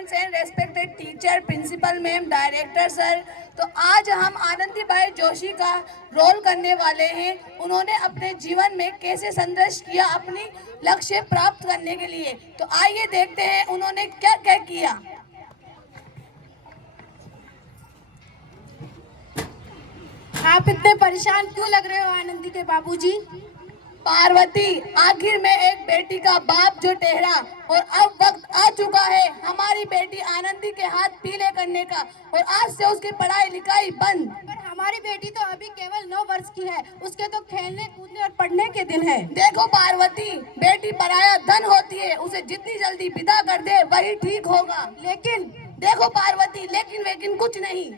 Friends and respected teacher, principal ma'am, director sir, तो आज हम आनंदीबाई जोशी का रोल करने वाले हैं। उन्होंने अपने जीवन में कैसे संघर्ष किया अपनी लक्ष्य प्राप्त करने के लिए। तो आइए देखते हैं उन्होंने क्या क्या किया। आप इतने परेशान क्यों लग रहे हो आनंदी के बाबूजी? पार्वती, आखिर में एक बेटी का बाप जो ठहरा और अब वक्त आ चुका है हमारी बेटी आनंदी के हाथ पीले करने का, और आज से उसकी पढ़ाई लिखाई बंद। पर हमारी बेटी तो अभी केवल 9 वर्ष की है, उसके तो खेलने कूदने और पढ़ने के दिन है। देखो पार्वती, बेटी पराया धन होती है, उसे जितनी जल्दी विदा कर दे वही ठीक होगा। लेकिन देखो पार्वती, लेकिन कुछ नहीं।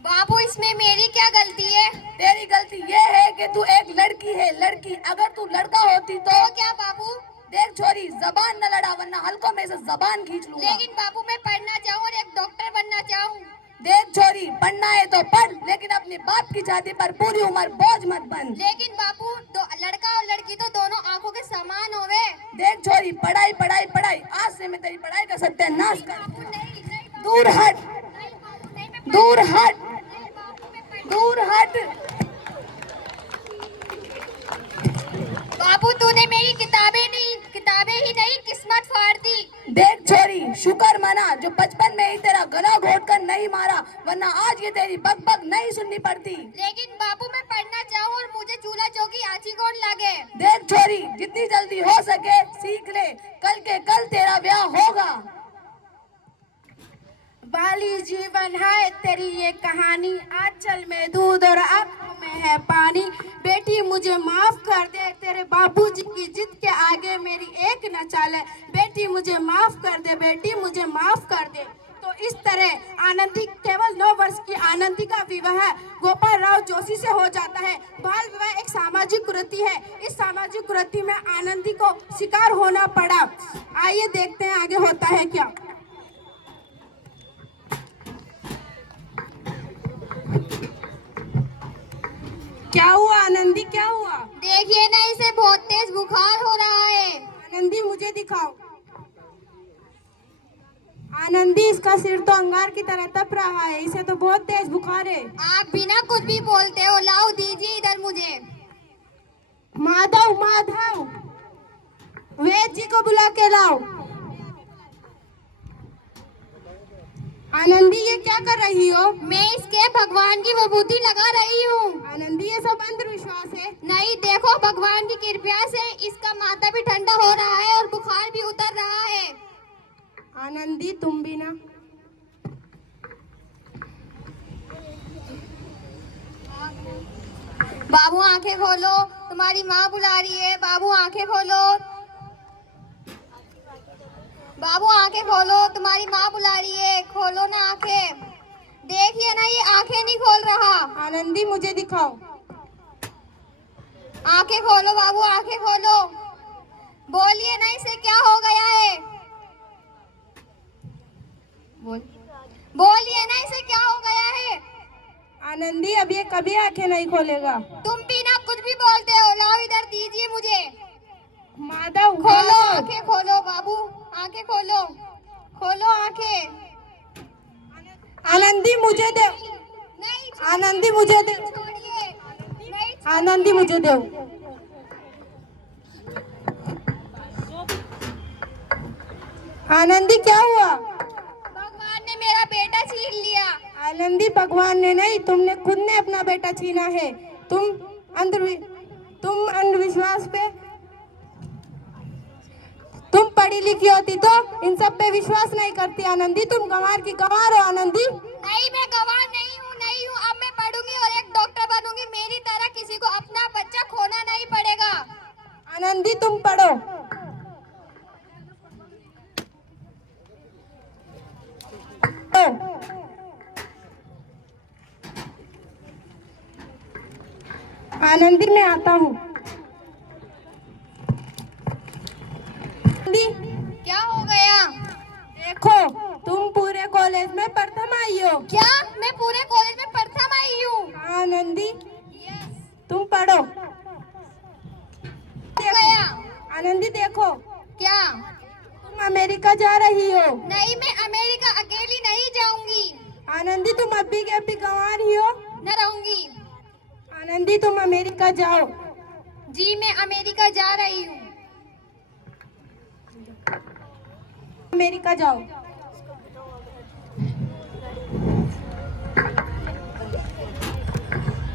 बाबू, इसमें मेरी क्या गलती है? तेरी गलती ये है कि तू एक लड़की है। लड़की, अगर तू लड़का होती तो क्या बाबू? देख छोरी, जबान न लड़ा वरना हल्कों में से जबान खींच लूंगा। लेकिन बाबू, मैं पढ़ना चाहूँ और एक डॉक्टर बनना चाहूँ। देख छोरी, पढ़ना है तो पढ़, लेकिन अपने बाप की छाती पर पूरी उम्र बोझ मत बन। लेकिन बाबू, लड़का और लड़की तो दोनों आंखों के समान होवे। देख छोरी, पढ़ाई पढ़ाई पढ़ाई, आज से मैं तेरी पढ़ाई का सत्यानाश कर। नहीं, दूर हट, दूर हट, दूर हट। बाबू, तूने मेरी किताबें ही नहीं किस्मत फाड़ दी। देख छोरी, शुक्र मना जो बचपन में ही तेरा गला घोट कर नहीं मारा, वरना आज ये तेरी बक नहीं सुननी पड़ती। लेकिन बाबू, मैं पढ़ना चाहूँ और मुझे चूल्हा चौकी आची कौन लागे। देख छोरी, जितनी जल्दी हो सके सीख ले, कल के कल तेरा ब्याह होगा। बाली जीवन है तेरी ये कहानी, आंचल में दूध और आंखों में है पानी। बेटी मुझे माफ कर दे, तेरे बाबूजी की जिद के आगे मेरी एक न चाले। बेटी मुझे माफ कर दे, बेटी मुझे माफ कर दे। तो इस तरह आनंदी, केवल 9 वर्ष की आनंदी का विवाह गोपाल राव जोशी से हो जाता है। बाल विवाह एक सामाजिक कुरीति है। इस सामाजिक कुरीति में आनंदी को शिकार होना पड़ा। आइए देखते हैं आगे होता है क्या। क्या हुआ आनंदी, क्या हुआ? देखिए ना, इसे बहुत तेज बुखार हो रहा है। आनंदी, मुझे दिखाओ। आनंदी, इसका सिर तो अंगार की तरह तप रहा है, इसे तो बहुत तेज बुखार है। आप बिना कुछ भी बोलते हो, लाओ दीजिए इधर मुझे। माधव, माधव, वैद्य जी को बुला के लाओ। आनंदी, ये क्या कर रही हो? मैं इसके भगवान की विभूति लगा रही हूँ। आनंदी, ये सब अंधविश्वास है। नहीं, देखो, भगवान की कृपा से इसका माथा भी ठंडा हो रहा है और बुखार भी उतर रहा है। आनंदी, तुम भी ना। बाबू, आंखें खोलो, तुम्हारी माँ बुला रही है। बाबू, आंखें खोलो। बाबू, आंखें खोलो, तुम्हारी माँ बुला रही है। खोलो ना आंखें। देखिए ना, ये आंखें नहीं खोल रहा। आनंदी, मुझे दिखाओ। आंखें खोलो बाबू, आंखें खोलो। बोलिए ना, इसे क्या हो गया है? बोलिए ना, इसे क्या हो गया है? आनंदी, अब ये कभी आंखें नहीं खोलेगा। तुम भी ना कुछ भी बोलते हो, लाओ इधर दीजिए मुझे। माधव, खोलो आंखें, खोलो बाबू, आंखें खोलो, खोलो आंखें। आनंदी, मुझे दे। नहीं, आनंदी, मुझे दे। छोड़िए। नहीं, आनंदी, मुझे दो। आनंदी, क्या हुआ? भगवान ने मेरा बेटा छीन लिया। आनंदी, भगवान ने नहीं, तुमने खुद ने अपना बेटा छीना है। तुम अंधविश्वास पे, तुम पढ़ी लिखी होती तो इन सब पे विश्वास नहीं करती। आनंदी, तुम गंवार की गंवार हो। आनंदी, नहीं, मैं गवार नहीं हूँ, नहीं हूँ। अब मैं पढ़ूंगी और एक डॉक्टर बनूंगी। मेरी तरह किसी को अपना बच्चा खोना नहीं पड़ेगा। आनंदी, तुम पढ़ो। आनंदी, मैं आता हूँ। क्या हो गया? देखो, तुम पूरे कॉलेज में प्रथम आई हो। क्या? मैं पूरे कॉलेज में प्रथम आई हूँ? आनंदी, यस। तुम पढ़ो। गया। आनंदी, देखो, क्या? तुम तुम अमेरिका जा रही हो। नहीं, मैं अमेरिका अकेली नहीं जाऊंगी। आनंदी तुम अभी के अभी गंवा रही हो। न रहूंगी। आनंदी तुम अमेरिका जाओ। जी मैं अमेरिका जा रही हूँ। अमेरिका जाओ।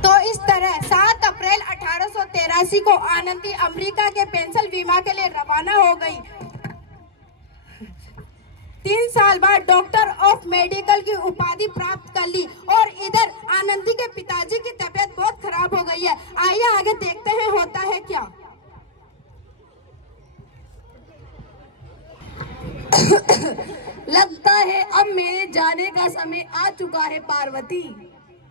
तो इस तरह 7 अप्रैल 1883 को आनंदी अमेरिका के पेंसिल्वेनिया के लिए रवाना हो गई। 3 साल बाद डॉक्टर ऑफ मेडिकल की उपाधि प्राप्त कर ली। और इधर आनंदी के पिताजी की तबीयत बहुत खराब हो गई है। आइए आगे देखते हैं होता है क्या। लगता है अब मेरे जाने का समय आ चुका है पार्वती।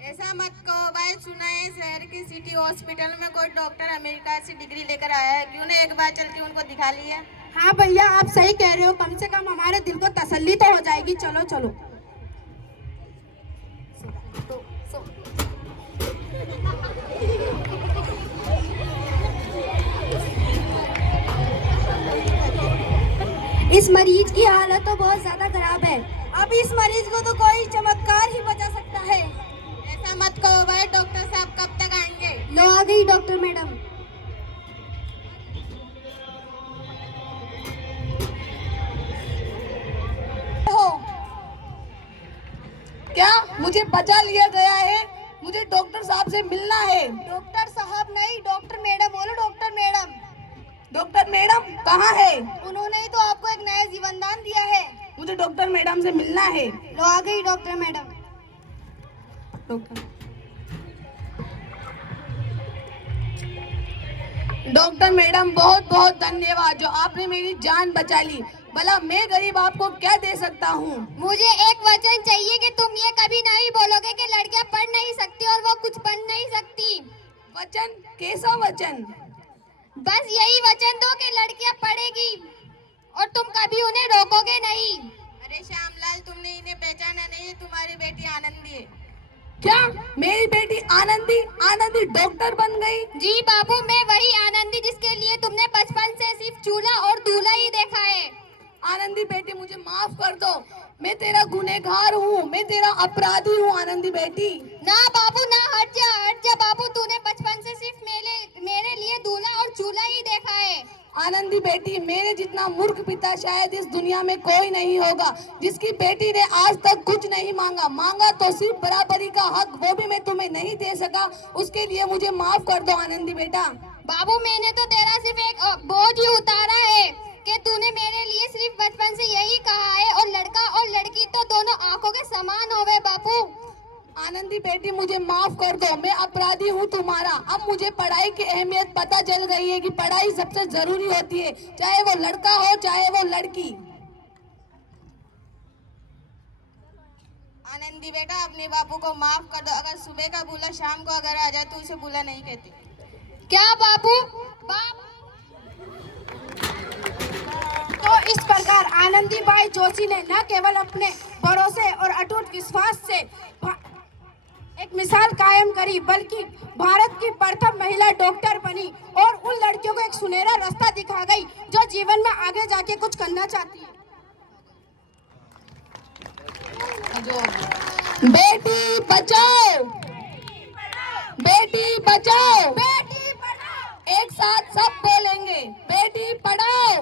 ऐसा मत कहो भाई, सुना है शहर की सिटी हॉस्पिटल में कोई डॉक्टर अमेरिका से डिग्री लेकर आया है। क्यों ना एक बार चल के उनको दिखा लिया। हाँ भैया आप सही कह रहे हो, कम से कम हमारे दिल को तसल्ली तो हो जाएगी। चलो चलो। इस मरीज की हालत तो बहुत ज्यादा खराब है। अब इस मरीज को तो कोई चमत्कार ही बचा सकता है। ऐसा मत कहो भाई, डॉक्टर साहब कब तक आएंगे? लो आ गई डॉक्टर मैडम। क्या मुझे बचा लिया गया है? मुझे डॉक्टर साहब से मिलना है। डॉक्टर साहब नहीं, डॉक्टर मैडम बोलो। Doctor madam. डॉक्टर मैडम कहाँ है? उन्होंने ही तो आपको एक नया जीवन दान दिया है। मुझे डॉक्टर मैडम से मिलना है। लो आ गई डॉक्टर मैडम। डॉक्टर मैडम बहुत बहुत धन्यवाद, जो आपने मेरी जान बचा ली। भला मैं गरीब आपको क्या दे सकता हूँ? मुझे एक वचन चाहिए कि तुम ये कभी नहीं बोलोगे कि लड़कियां पढ़ नहीं सकती और वो कुछ बन नहीं सकती। वचन? कैसा वचन? बस यही वचन दो कि लड़कियां पढ़ेगी और तुम कभी उन्हें रोकोगे नहीं। अरे श्यामलाल, तुमने इन्हें पहचाना नहीं? तुम्हारी बेटी आनंदी है। क्या मेरी बेटी आनंदी? आनंदी डॉक्टर बन गई? जी बाबू, मैं वही आनंदी जिसके लिए तुमने बचपन से सिर्फ चूल्हा और दूल्हा ही देखा है। आनंदी बेटी मुझे माफ कर दो, मैं तेरा गुनहगार हूँ, मैं तेरा अपराधी हूँ। आनंदी बेटी ना बाबू ना, हट जा बाबू। तूने बचपन से सिर्फ मेरे लिए दूल्हा और चूल्हा ही देखा है। आनंदी बेटी, मेरे जितना मूर्ख पिता शायद इस दुनिया में कोई नहीं होगा, जिसकी बेटी ने आज तक कुछ नहीं मांगा तो सिर्फ बराबरी का हक, वो भी मैं तुम्हें नहीं दे सका। उसके लिए मुझे माफ कर दो आनंदी बेटा। बाबू, मैंने तो तेरा सिर्फ एक बोझ ही उतारा है कि तूने मेरे लिए सिर्फ बचपन से यही कहा है, और लड़का और लड़की तो दोनों आंखों के समान होवे बापू। आनंदी बेटी मुझे माफ कर दो, मैं अपराधी हूँ तुम्हारा। अब मुझे पढ़ाई की अहमियत पता चल गई है कि पढ़ाई सबसे जरूरी होती है, चाहे वो लड़का हो चाहे वो लड़की। आनंदी बेटा, अपने बापू को माफ कर दो। अगर सुबह का बुला शाम को अगर आ जाए तो उसे बुला नहीं कहती। क्या बाबू? तो इस प्रकार आनंदी बाई जोशी ने न केवल अपने भरोसे और अटूट विश्वास से एक मिसाल कायम करी, बल्कि भारत की प्रथम महिला डॉक्टर बनी और उन लड़कियों को एक सुनहरा रास्ता दिखा गई जो जीवन में आगे जाके कुछ करना चाहती है। बेटी बचाओ, बेटी बचाओ, बेटी पढ़ाओ। एक साथ सब बोलेंगे, बेटी पढ़ाओ,